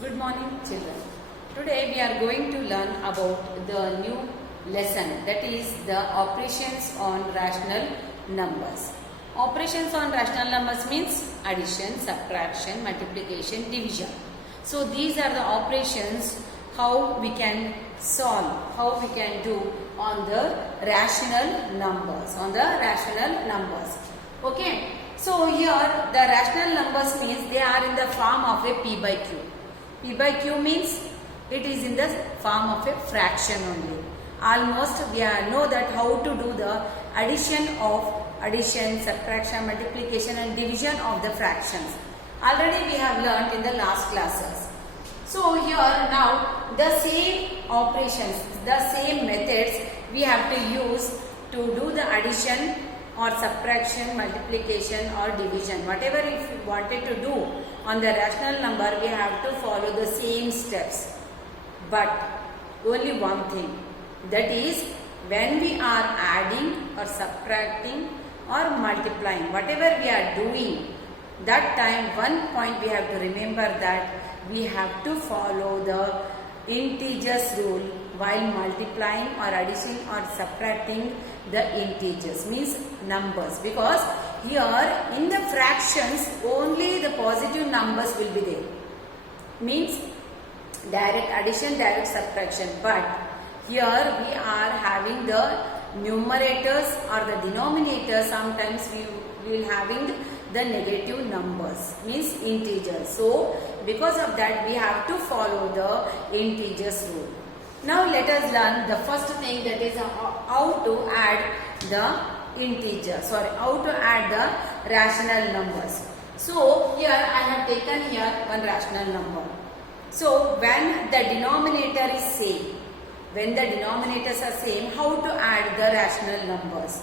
Good morning, children. Today we are going to learn about the new lesson, that is the operations on rational numbers. Operations on rational numbers means addition, subtraction, multiplication, division. So these are the operations how we can solve, how we can do on the rational numbers, Okay. So here the rational numbers means they are in the form of a p by q. P by q means it is in the form of a fraction only. Almost we know that how to do the addition, subtraction, multiplication and division of the fractions. Already we have learnt in the last classes. So here now the same operations, the same methods we have to use to do the addition or subtraction, multiplication or division. Whatever if we wanted to do on the rational number, we have to follow the same steps. But only one thing, that is when we are adding or subtracting or multiplying, whatever we are doing, that time one point we have to remember that we have to follow the integers rule while multiplying or addition or subtracting the integers, means numbers, because here in the fractions only the positive numbers will be there, means direct addition, direct subtraction. But here we are having the numerators or the denominators, sometimes we will having the negative numbers, means integers. So because of that we have to follow the integers rule. Now let us learn the first thing, that is how to add the integers, how to add the rational numbers. So here I have taken here one rational number. So when the denominator is same, when the denominators are same, how to add the rational numbers?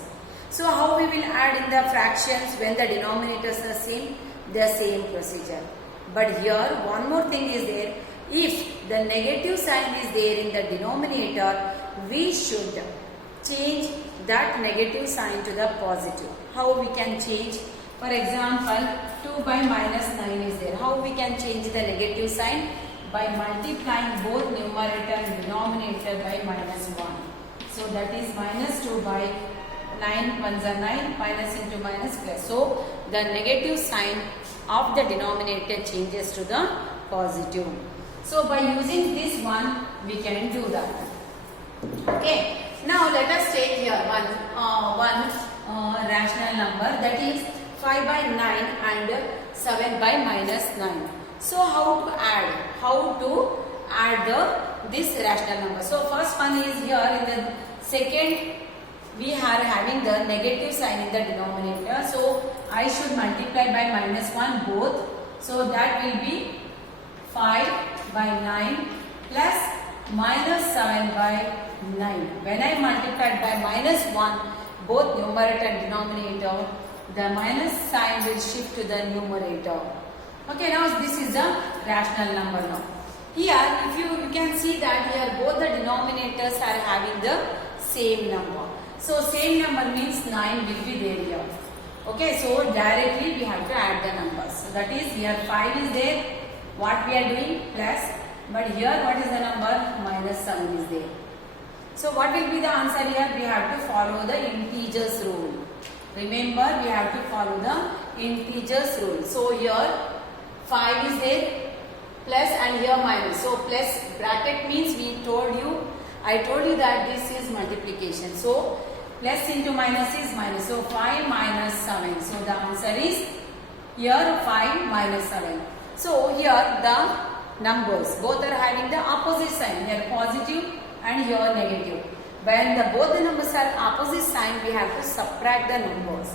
So how we will add in the fractions when the denominators are same? The same procedure. But here one more thing is there. If the negative sign is there in the denominator, we should change that negative sign to the positive. How we can change? For example, 2 by minus 9 is there. How we can change the negative sign? By multiplying both numerator and denominator by minus 1. So that is minus 2 by 9 ones are 9, minus into minus plus. So the negative sign of the denominator changes to the positive. So by using this one we can do that. Okay. Now let us take here one rational number, that is 5 by 9 and 7 by minus 9. So how to add this rational number? So first one is here in the second we are having the negative sign in the denominator. So I should multiply by minus 1 both. So that will be 5 by 9 plus minus 7 by 9. When I multiply by minus 1 both numerator and denominator, the minus sign will shift to the numerator. Okay, now this is a rational number now. Here if you can see that here both the denominators are having the same number. So same number means 9 will be there here. Okay, so directly we have to add the numbers. So that is here 5 is there. What we are doing? Plus. But here what is the number? Minus 7 is there. So what will be the answer here? We have to follow the integers rule. Remember, we have to follow the integers rule. So here 5 is there, plus and here minus. So plus bracket means I told you that this is multiplication. So plus into minus is minus. So 5 minus 7. So the answer is here 5 minus 7. So here the numbers both are having the opposite sign. Here positive and here negative. When both the numbers are opposite sign, we have to subtract the numbers.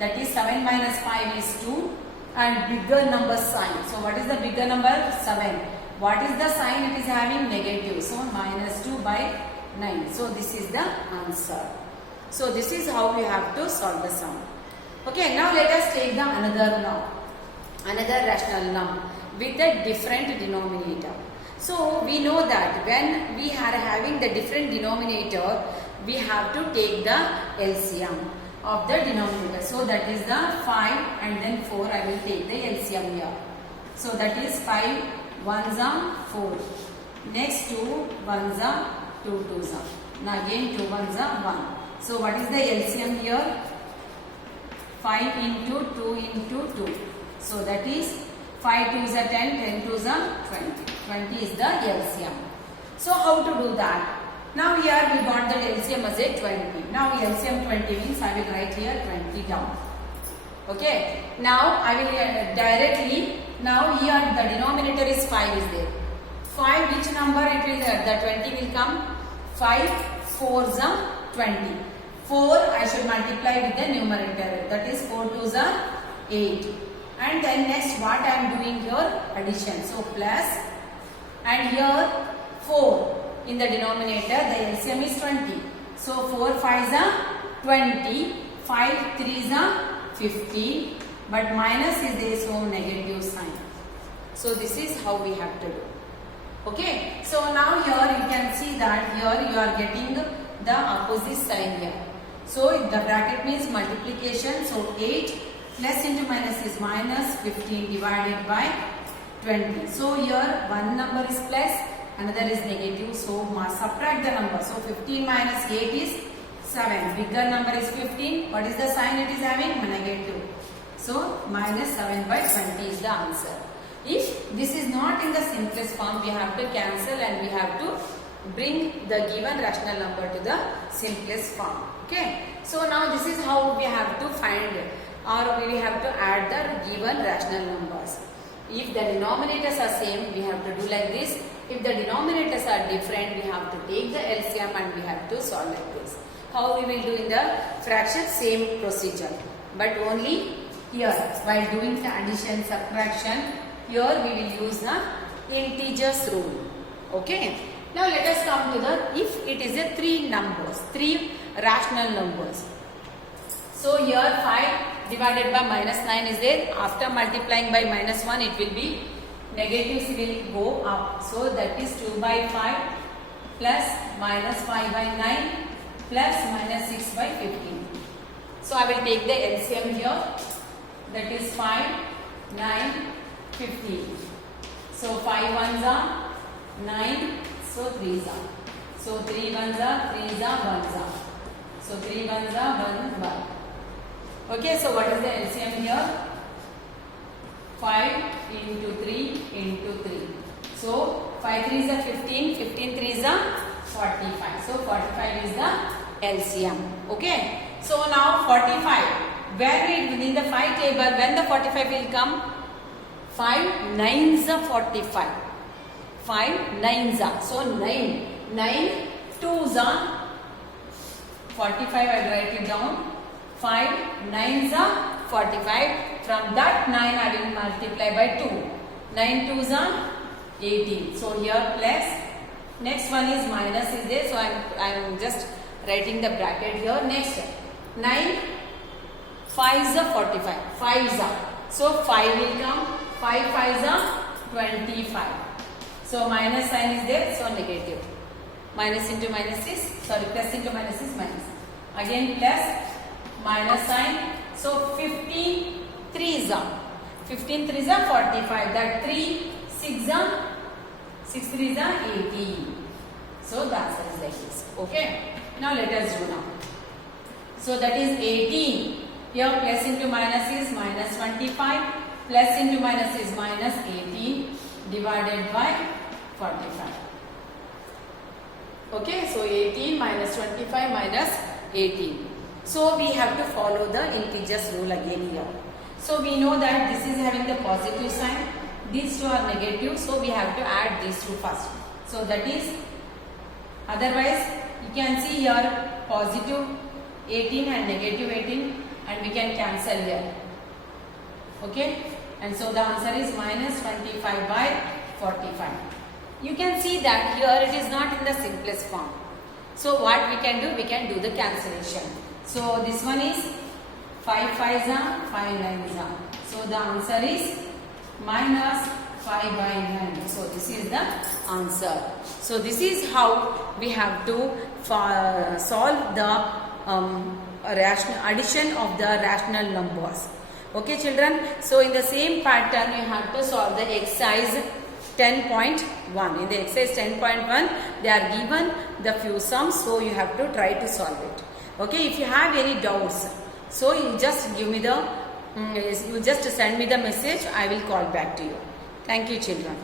That is 7 minus 5 is 2 and bigger number sign. So what is the bigger number? 7. What is the sign it is having? Negative. So minus 2 by 9. So this is the answer. So this is how we have to solve the sum. Okay, now let us take the another rational number with a different denominator. So we know that when we are having the different denominator, we have to take the LCM of the denominator. So that is the 5 and then 4. I will take the LCM here. So that is 5 1s are 4. Next 2 1s are 2 2s are. Now again 2 1s are 1. So what is the LCM here? 5 into 2 into 2. So that is 5 2s are 10, 10 2s are 20. 20 is the LCM. So how to do that? Now here we got the LCM as a 20. Now LCM 20 means I will write here 20 down. Okay. Now I will directly, now here the denominator is 5 is there. 5 which number it will, the 20 will come? 5 4s are 20. 4 I should multiply with the numerator, that is 4 2s are 8. And then next what I am doing here? Addition. So plus, and here 4 in the denominator, the LCM is 20. So 4 5s are 20, 5 3s are 50, but minus is there, so negative sign. So this is how we have to do. Okay. So now here you can see that here you are getting the opposite sign here. So the bracket means multiplication. So 8 plus into minus is minus, 15 divided by 20. So here one number is plus, another is negative. So subtract the number. So 15 minus 8 is 7. Bigger number is 15. What is the sign it is having? Negative. So minus 7 by 20 is the answer. If this is not in the simplest form, we have to cancel and we have to bring the given rational number to the simplest form. Okay. So now this is how we have to find, or we have to add the given rational numbers. If the denominators are same, we have to do like this. If the denominators are different, we have to take the LCM and we have to solve like this. How we will do in the fraction? Same procedure. But only here, while doing the addition, subtraction, here we will use the integers rule. Okay. Now let us come to the, if it is a 3 numbers, 3 rational numbers. So here 5 divided by minus 9 is there. After multiplying by minus 1, it will be, negatives will go up. So that is 2 by 5 plus minus 5 by 9 plus minus 6 by 15. So I will take the LCM here. That is 5, 9, 15. So 5 ones are 9. So 3s are. So 3 ones are 3s are 1s are. So 3 ones are 1 1. Okay, so what is the LCM here? 5 into 3 into 3. So 5 3s are 15, 15 3s are 45. So 45 is the LCM. Okay. So now 45. Where we within the 5 table, when the 45 will come? 5 9s are 45. 5 9s are. So 9. 9 2s are 45. I will write it down. 5 9s are 45. From that 9 I will multiply by 2. 9 2s are 18. So here plus. Next one is minus is there. So I am just writing the bracket here. Next 9 5s are 45. 5s are. So 5 will come. 5 5s are 25. So minus sign is there. So negative. Minus into minus is, sorry, plus into minus is minus. Again plus, minus sign. So 15 3s are. 15 3s are 45. That 3 6 are 6 3s are 18. So the answer is like this. Okay. Now let us do now. So that is 18. Here plus into minus is minus 25. Plus into minus is minus 18 divided by 45. Okay. So 18 minus 25 minus 18. So we have to follow the integers rule again here. So we know that this is having the positive sign. These two are negative. So we have to add these two first. So that is, otherwise you can see here positive 18 and negative 18 and we can cancel here. Okay. And so the answer is minus 25 by 45. You can see that here it is not in the simplest form. So what we can do? We can do the cancellation. So this one is 5 5s are 5 9s are. So the answer is minus 5 by 9. So this is the answer. So this is how we have to solve the addition of the rational numbers. Okay children. So in the same pattern you have to solve the exercise 10.1. In the exercise 10.1, they are given the few sums, so you have to try to solve it. Okay, if you have any doubts, so you just give me the, you just send me the message, I will call back to you. Thank you, children.